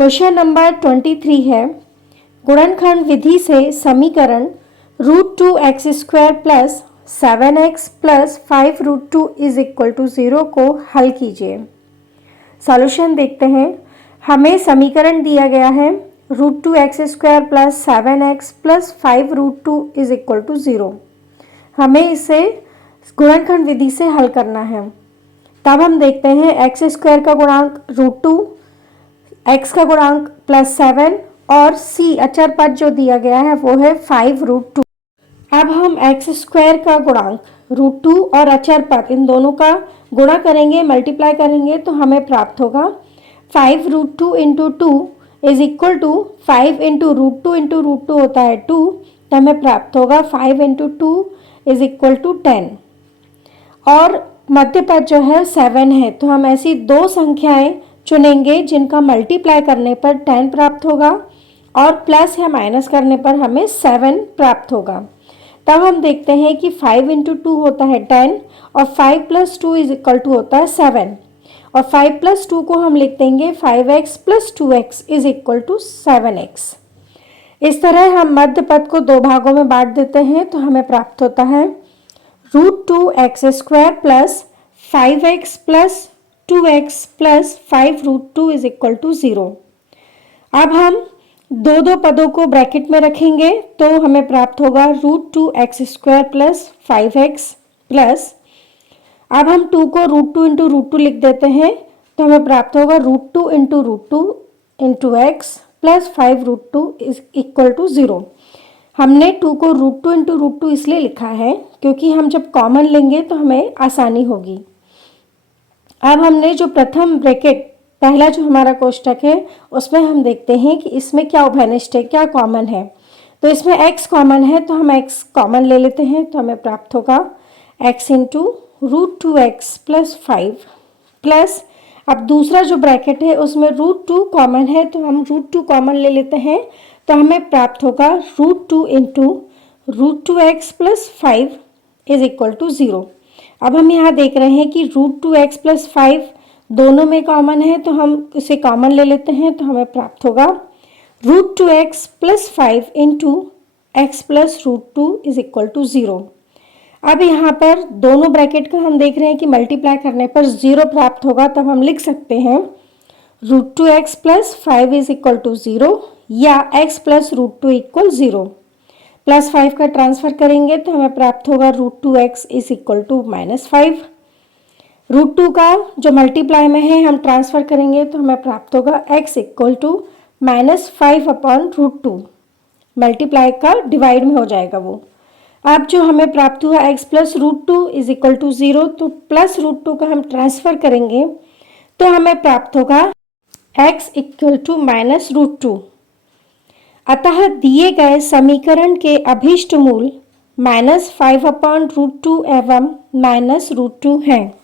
Question number 23 है, गुणनखंड विधि से समीकरण √2x² plus 7x plus 5√2 is equal to 0 को हल कीजिए। सॉल्यूशन देखते हैं। हमें समीकरण दिया गया है √2x² plus 7x plus 5√2 is equal to 0। हमें इसे गुणनखंड विधि से हल करना है। तब हम देखते हैं x² का गुणांक √2, x का गुणांक प्लस 7 और c अचर पद जो दिया गया है वो है 5√2। अब हम x² का गुणांक √2 और अचर पद इन दोनों का गुणा करेंगे, मल्टीप्लाई करेंगे तो हमें प्राप्त होगा 5√2 into 2 is equal to 5 into √2 into √2 होता है 2, तो हमें प्राप्त होगा 5 इंटू 2 इज इक्वल टू 10 और मध्य पद जो है 7 है। तो हम ऐसी दो संख्याएं चुनेंगे जिनका मल्टीप्लाई करने पर 10 प्राप्त होगा और प्लस या माइनस करने पर हमें 7 प्राप्त होगा। तब हम देखते हैं कि 5 इंटू 2 होता है 10 और 5 प्लस 2 इज इक्वल टू होता है 7 और 5 प्लस 2 को हम लिख देंगे 5x plus 2x is equal to 7x। इस तरह हम मध्य पद को दो भागों में बांट देते हैं तो हमें प्राप्त होता है √2x² plus 5x plus 2x plus 5√2 is equal to 0। अब हम दो पदों को ब्रैकेट में रखेंगे तो हमें प्राप्त होगा √2x² प्लस 5x प्लस, अब हम 2 को √2 इंटू √2 लिख देते हैं तो हमें प्राप्त होगा √2 into √2 into x plus 5√2 is equal to 0। हमने 2 को √2 इंटू √2 इसलिए लिखा है क्योंकि हम जब कॉमन लेंगे तो हमें आसानी होगी। अब हमने जो प्रथम ब्रैकेट पहला जो हमारा कोष्ठक है उसमें हम देखते हैं कि इसमें क्या उभयनिष्ठ है, क्या कॉमन है। तो इसमें x कॉमन है तो हम x कॉमन ले लेते हैं तो हमें प्राप्त होगा x into √2x plus 5 plus, अब दूसरा जो ब्रैकेट है उसमें √2 कॉमन है तो हम √2 कॉमन ले लेते हैं तो हमें प्राप्त होगा √2 into √2x plus 5 is equal to 0। अब हम यहाँ देख रहे हैं कि √2x प्लस 5 दोनों में कॉमन है तो हम इसे कॉमन ले लेते हैं तो हमें प्राप्त होगा √2x plus 5 into x plus √2 is equal to 0। अब यहाँ पर दोनों ब्रैकेट का हम देख रहे हैं कि मल्टीप्लाई करने पर 0 प्राप्त होगा, तब हम लिख सकते हैं √2x plus 5 is equal to 0 या x प्लस √2 इक्वल 0। प्लस 5 का ट्रांसफर करेंगे तो हमें प्राप्त होगा √2x इज इक्वल टू -5। √2 का जो मल्टीप्लाई में है हम ट्रांसफर करेंगे तो हमें प्राप्त होगा x equal to -5 upon √2। Multiply का डिवाइड में हो जाएगा वो। अब जो हमें प्राप्त हुआ x plus √2 is equal to 0, तो प्लस √2 का हम ट्रांसफर करेंगे तो हमें प्राप्त होगा x इक्वल टू -√2। अतः दिए गए समीकरण के अभीष्ट मूल -5 अपॉन √2 एवं -√2 हैं।